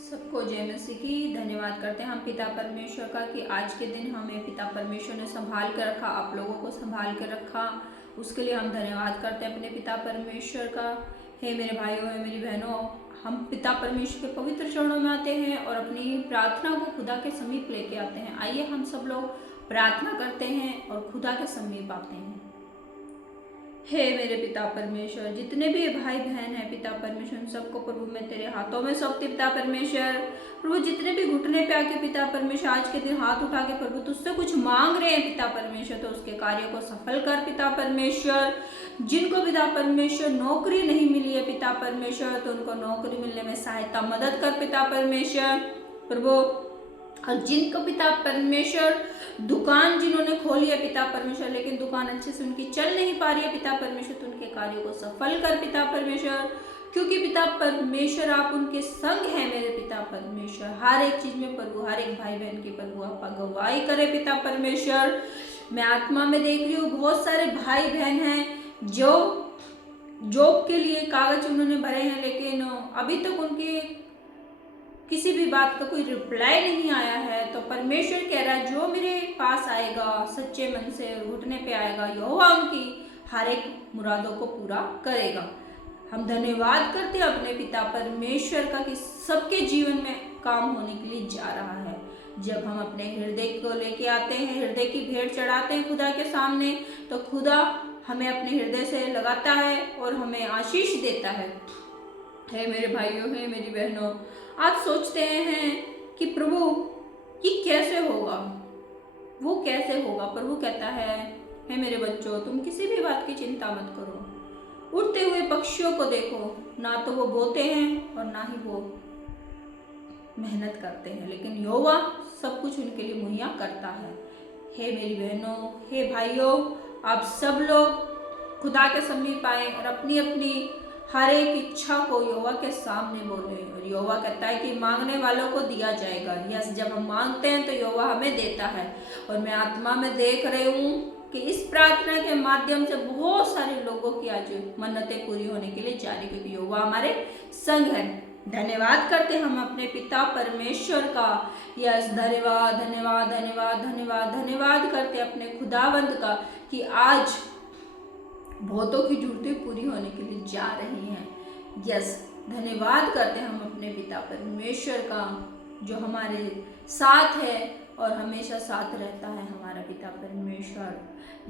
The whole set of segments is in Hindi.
सबको जय मसीह की। धन्यवाद करते हैं हम पिता परमेश्वर का कि आज के दिन हमें पिता परमेश्वर ने संभाल कर रखा, आप लोगों को संभाल कर रखा। उसके लिए हम धन्यवाद करते हैं अपने पिता परमेश्वर का। हे मेरे भाइयों, हे मेरी बहनों, हम पिता परमेश्वर के पवित्र चरणों में आते हैं और अपनी प्रार्थना को खुदा के समीप लेके आते हैं। आइए हम सब लोग प्रार्थना करते हैं और खुदा के समीप आते हैं। हे मेरे पिता परमेश्वर, जितने भी भाई बहन हैं पिता परमेश्वर, सबको प्रभु मैं तेरे हाथों में सौंपती पिता परमेश्वर। प्रभु जितने भी घुटने पे आके पिता परमेश्वर आज के दिन हाथ उठा के प्रभु तुझसे कुछ मांग रहे हैं पिता परमेश्वर, तो उसके कार्यों को सफल कर पिता परमेश्वर। जिनको पिता परमेश्वर नौकरी नहीं मिली है पिता परमेश्वर, तो उनको नौकरी मिलने में सहायता मदद कर पिता परमेश्वर प्रभु। और जिनको पिता परमेश्वर दुकान जिन्होंने खोली है पिता परमेश्वर, लेकिन दुकान अच्छे से उनकी चल नहीं पा रही है पिता परमेश्वर, तो उनके कार्यों को सफल कर पिता परमेश्वर, क्योंकि पिता परमेश्वर आप उनके संग हैं मेरे पिता परमेश्वर। हर एक चीज में प्रभु, हर एक भाई बहन की प्रभु आप अगुवाई करे पिता परमेश्वर। मैं आत्मा में देख रही हूँ बहुत सारे भाई बहन हैं जो जॉब के लिए कागज उन्होंने भरे हैं, लेकिन अभी तक उनके किसी भी बात का कोई रिप्लाई नहीं आया है। तो परमेश्वर कह रहा है जो मेरे पास आएगा सच्चे मन से घुटने पे आएगा, यहोवा उनकी हर एक मुरादों को पूरा करेगा। हम धन्यवाद करते हैं अपने पिता परमेश्वर का कि सबके जीवन में काम होने के लिए जा रहा है। जब हम अपने हृदय को लेके आते हैं, हृदय की भेंट चढ़ाते हैं खुदा के सामने, तो खुदा हमें अपने हृदय से लगाता है और हमें आशीष देता है। हे मेरे भाइयों, हे मेरी बहनों, आप सोचते हैं कि प्रभु ये कैसे होगा, वो कैसे होगा। प्रभु कहता है हे मेरे बच्चों, तुम किसी भी बात की चिंता मत करो। उड़ते हुए पक्षियों को देखो, ना तो वो बोते हैं और ना ही वो मेहनत करते हैं, लेकिन यहोवा सब कुछ उनके लिए मुहैया करता है। हे मेरी बहनों, हे भाइयों, आप सब लोग खुदा के समीप आए और अपनी अपनी हर एक इच्छा को यहोवा के सामने बोले। और यहोवा कहता है कि मांगने वालों को दिया जाएगा। यस, जब हम मांगते हैं तो यहोवा हमें देता है। और मैं आत्मा में देख रही हूँ कि इस प्रार्थना के माध्यम से बहुत सारे लोगों की आज मन्नतें पूरी होने के लिए जा रही, क्योंकि यहोवा हमारे संग है। धन्यवाद करते हैं हम अपने पिता परमेश्वर का। यस, धन्यवाद धन्यवाद धन्यवाद धन्यवाद धन्यवाद करते अपने खुदावंत का कि आज बहुतों की जरूरतें पूरी होने के लिए जा रही हैं। यस, धन्यवाद करते हैं हम अपने पिता परमेश्वर का जो हमारे साथ है और हमेशा साथ रहता है हमारा पिता परमेश्वर।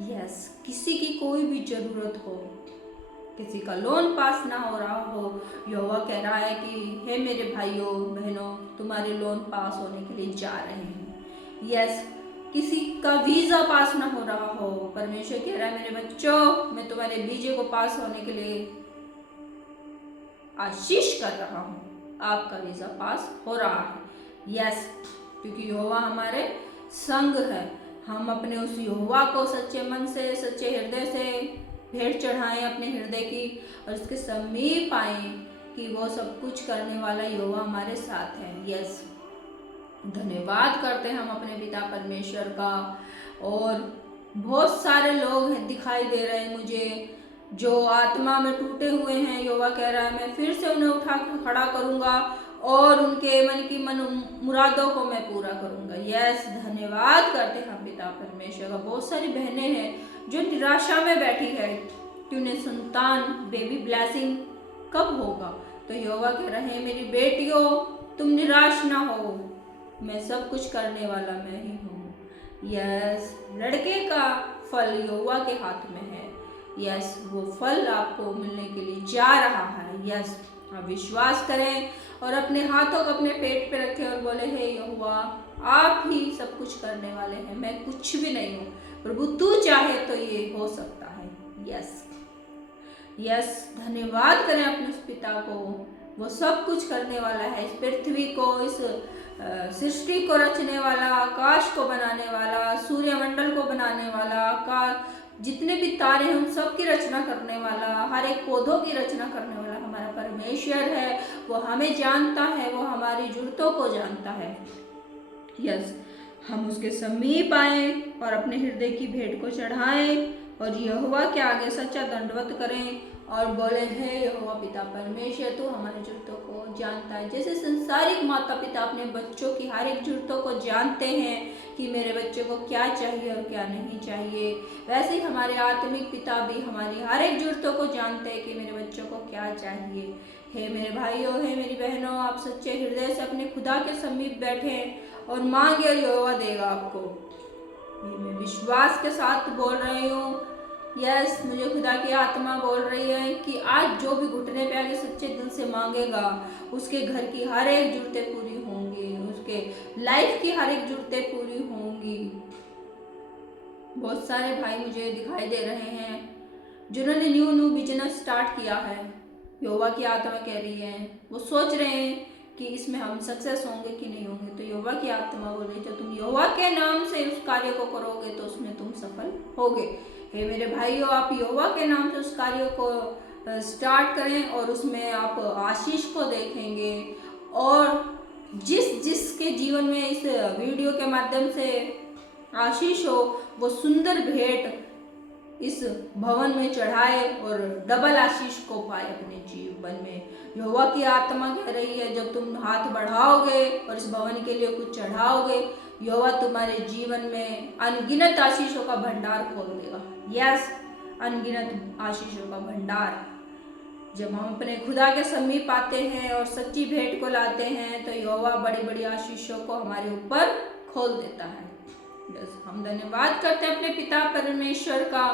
यस, किसी की कोई भी जरूरत हो, किसी का लोन पास ना हो रहा हो, यहोवा कह रहा है कि हे मेरे भाइयों बहनों, तुम्हारे लोन पास होने के लिए जा रहे हैं। यस, किसी का वीजा पास ना हो रहा हो, परमेश्वर कह रहा है मेरे बच्चों, मैं तुम्हारे वीजे को पास होने के लिए आशीष कर रहा हूँ, आपका वीजा पास हो रहा है। यस, क्योंकि यहोवा हमारे संग है। हम अपने उस यहोवा को सच्चे मन से, सच्चे हृदय से भेंट चढ़ाएं अपने हृदय की और इसके समीप आए कि वो सब कुछ करने वाला यहोवा हमारे साथ है। यस, धन्यवाद करते हैं हम अपने पिता परमेश्वर का। और बहुत सारे लोग दिखाई दे रहे हैं मुझे जो आत्मा में टूटे हुए हैं। यहोवा कह रहा है मैं फिर से उन्हें उठा कर खड़ा करूंगा और उनके मन की मुरादों को मैं पूरा करूंगा। यस, धन्यवाद करते हैं हम पिता परमेश्वर का। बहुत सारी बहनें हैं जो निराशा में बैठी है कि उन्हें संतान, बेबी ब्लेसिंग कब होगा। तो यहोवा कह रहे हैं मेरी बेटियों, तुम निराश ना हो, मैं सब कुछ करने वाला मैं ही हूँ। यस, लड़के का फल यहोवा के हाथ में है। यस, वो फल आपको मिलने के लिए जा रहा है। यस, आप विश्वास करें और अपने हाथों को अपने पेट पे रखें और बोले हे यहोवा, आप ही सब कुछ करने वाले हैं, मैं कुछ भी नहीं हूँ। प्रभु तू चाहे तो ये हो सकता है। यस यस, धन्यवाद करें अपने उस पिता को, वो सब कुछ करने वाला है। इस पृथ्वी को, इस सृष्टि को रचने वाला, आकाश को बनाने वाला, सूर्यमंडल को बनाने वाला, आकाश जितने भी तारे हैं उन सब की रचना करने वाला, हर एक पौधों की रचना करने वाला हमारा परमेश्वर है। वो हमें जानता है, वो हमारी जरूरतों को जानता है। यस, हम उसके समीप आए और अपने हृदय की भेंट को चढ़ाएं और यहोवा के आगे सच्चा दंडवत करें और बोले, हे यहोवा पिता परमेश्वर, तू हमारी जरूरतों को जानता है। जैसे संसारिक माता पिता अपने बच्चों की हर एक जरूरतों को जानते हैं कि मेरे बच्चे को क्या चाहिए और क्या नहीं चाहिए, वैसे ही हमारे आत्मिक पिता भी हमारी हर एक जरूरतों को जानते हैं कि मेरे बच्चों को क्या चाहिए। हे मेरे भाइयों, हे मेरी बहनों, आप सच्चे हृदय से अपने खुदा के समीप बैठे और मांगे और यहोवा देगा आपको। ये मैं विश्वास के साथ बोल रही हूँ। यस, मुझे खुदा की आत्मा बोल रही है कि आज जो भी घुटने पे आके सच्चे दिल से मांगेगा, उसके घर की हर एक जरूरतें पूरी होंगी, उसके लाइफ की हर एक जरूरतें पूरी होंगी। बहुत सारे भाई मुझे दिखाई दे रहे हैं जिन्होंने न्यू बिजनेस स्टार्ट किया है। यहोवा की आत्मा कह रही है, वो सोच रहे हैं कि इसमें हम सक्सेस होंगे कि नहीं होंगे। तो यहोवा की आत्मा बोल रही है, जब तुम यहोवा के नाम से उस कार्य को करोगे तो उसमें तुम सफल होगे। हे मेरे भाइयों, आप यहोवा के नाम से उस कार्य को स्टार्ट करें और उसमें आप आशीष को देखेंगे। और जिसके जीवन में इस वीडियो के माध्यम से आशीष हो, वो सुंदर भेंट इस भवन में चढ़ाए और डबल आशीष को पाए अपने जीवन में। यहोवा की आत्मा कह रही है, जब तुम हाथ बढ़ाओगे और इस भवन के लिए कुछ चढ़ाओगे, यहोवा तुम्हारे जीवन में अनगिनत आशीषों का भंडार खोल देगा। यस, अनगिनत आशीषों का भंडार। जब हम अपने खुदा के समीप आते हैं और सच्ची भेंट को लाते हैं तो यहोवा बड़ी बड़ी आशीषों को हमारे ऊपर खोल देता है। हम धन्यवाद करते हैं अपने पिता परमेश्वर का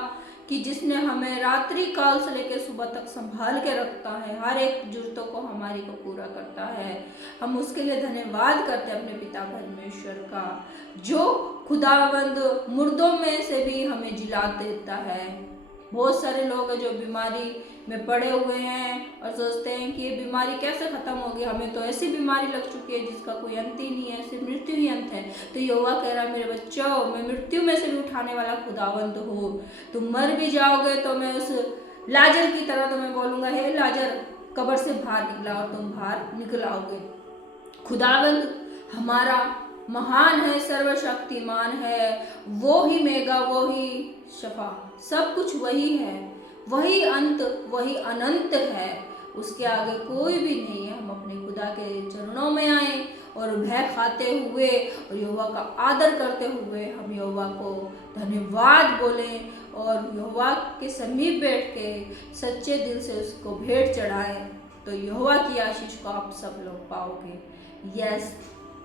कि जिसने हमें रात्रि काल से लेकर सुबह तक संभाल के रखता है, हर एक जरूरतों को हमारी को पूरा करता है। हम उसके लिए धन्यवाद करते हैं अपने पिता परमेश्वर का, जो खुदावंद मुर्दों में से भी हमें जिला देता है। बहुत सारे लोग हैं जो बीमारी में पड़े हुए हैं और सोचते हैं कि ये बीमारी कैसे खत्म होगी, हमें तो ऐसी बीमारी लग चुकी है जिसका कोई अंत ही नहीं है, सिर्फ मृत्यु ही अंत है। तो यहोवा कह रहा है, मेरे बच्चों, मैं मृत्यु में से भी उठाने वाला खुदावंद हूँ। तुम मर भी जाओगे तो मैं उस लाजर की तरह तुम्हें बोलूंगा, हे लाजर, कब्र से बाहर निकला, और तुम बाहर निकल आओगे। खुदावंद हमारा महान है, सर्वशक्तिमान है, वो ही मेगा, वो ही शफा, सब कुछ वही है, वही अंत, वही अनंत है, उसके आगे कोई भी नहीं है। हम अपने खुदा के चरणों में आए और भय खाते हुए और यहोवा का आदर करते हुए हम यहोवा को धन्यवाद बोलें और यहोवा के समीप बैठ के सच्चे दिल से उसको भेंट चढ़ाएं, तो यहोवा की आशीष को आप सब लोग पाओगे। यस,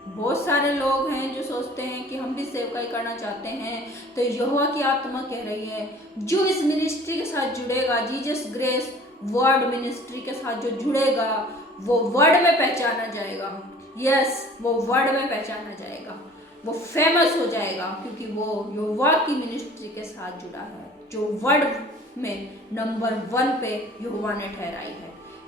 बहुत सारे लोग हैं जो सोचते हैं कि हम भी सेवकाई करना चाहते हैं, तो यहोवा की आत्मा कह रही है, जो इस मिनिस्ट्री के साथ जुड़ेगा, जीसस ग्रेस वर्ड मिनिस्ट्री के साथ जो जुड़ेगा, वो वर्ड में पहचाना जाएगा। यस, वो वर्ड में पहचाना जाएगा, वो फेमस हो जाएगा, क्योंकि वो यहोवा की मिनिस्ट्री के साथ जुड़ा है, जो वर्ड में नंबर 1 पे यहोवा ने ठहराई है।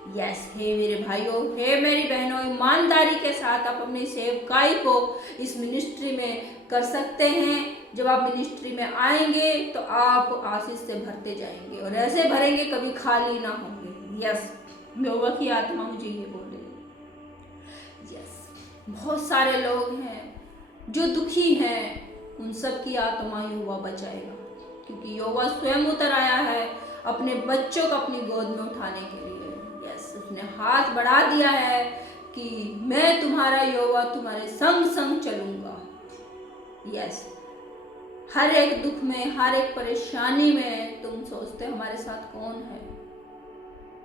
यस, हे मेरे भाइयों, हे मेरी बहनों, ईमानदारी के साथ आप अपनी सेवकाई को इस मिनिस्ट्री में कर सकते हैं। जब आप मिनिस्ट्री में आएंगे तो आप आशीष से भरते जाएंगे और ऐसे भरेंगे कभी खाली ना होंगे। यस, यहोवा की आत्मा मुझे ये बोल रही है। यस, बहुत सारे लोग हैं जो दुखी हैं, उन सब की आत्मा यहोवा बचाएगा, क्योंकि यहोवा स्वयं उतर आया है अपने बच्चों को अपनी गोद में उठाने के लिए। यस, उसने हाथ बढ़ा दिया है कि मैं तुम्हारा यहोवा तुम्हारे संग संग चलूंगा। यस, हर एक दुख में, हर एक परेशानी में तुम सोचते हमारे साथ कौन है,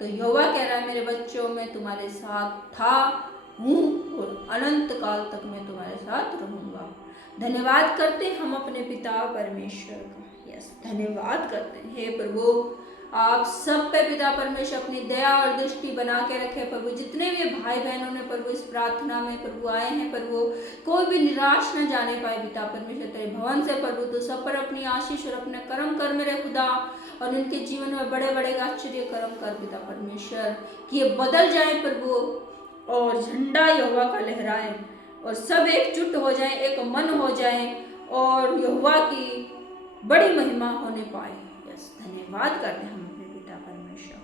तो यहोवा कह रहा है, मेरे बच्चों, मैं तुम्हारे साथ था, हूँ और अनंत काल तक मैं तुम्हारे साथ रहूंगा। धन्यवाद करते हम अपने पिता परमेश्वर का। यस, धन्यवाद करते हैं। हे प्रभु, आप सब पे पिता परमेश्वर अपनी दया और दृष्टि बना के रखे प्रभु। जितने भी भाई बहनों ने प्रभु इस प्रार्थना में प्रभु आए हैं प्रभु, कोई भी निराश न जाने पाए पिता परमेश्वर तेरे भवन से प्रभु। तो सब पर अपनी आशीष और अपने कर्म कर मेरे खुदा, और उनके जीवन में बड़े बड़े आश्चर्य कर्म कर पिता परमेश्वर, कि ये बदल जाए प्रभु और झंडा यहोवा का लहराए और सब एकजुट हो जाए, एक मन हो जाए और यहोवा की बड़ी महिमा होने पाए। यस, धन्यवाद करते हैं हम अपने पिता परमेश्वर।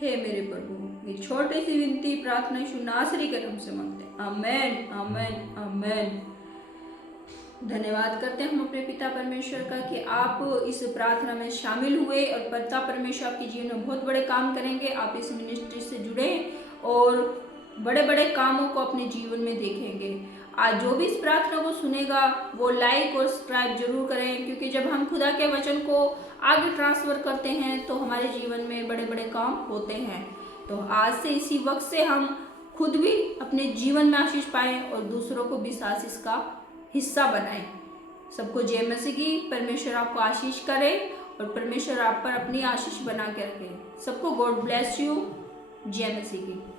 हे मेरे प्रभु, ये छोटी सी विनती प्रार्थना यीशु नासरी के नाम से मांगते हैं। आमेन, आमेन, आमेन। धन्यवाद करते हैं हम अपने पिता परमेश्वर का कि आप इस प्रार्थना में शामिल हुए और पिता परमेश्वर आपके जीवन में बहुत बड़े काम करेंगे। आप इस मिनिस्ट्री से जुड़े और बड़े बड़े कामों को अपने जीवन में देखेंगे। आज जो भी इस प्रार्थना को सुनेगा वो लाइक और सब्सक्राइब जरूर करें, क्योंकि जब हम खुदा के वचन को आगे ट्रांसफर करते हैं तो हमारे जीवन में बड़े बड़े काम होते हैं। तो आज से इसी वक्त से हम खुद भी अपने जीवन में आशीष पाएं और दूसरों को भी इस आशीष का हिस्सा बनाएं। सबको जय मसीह की। परमेश्वर आपको आशीष करे और परमेश्वर आप पर अपनी आशीष बना के रखे। सबको गॉड ब्लेस यू। जय मसीह की।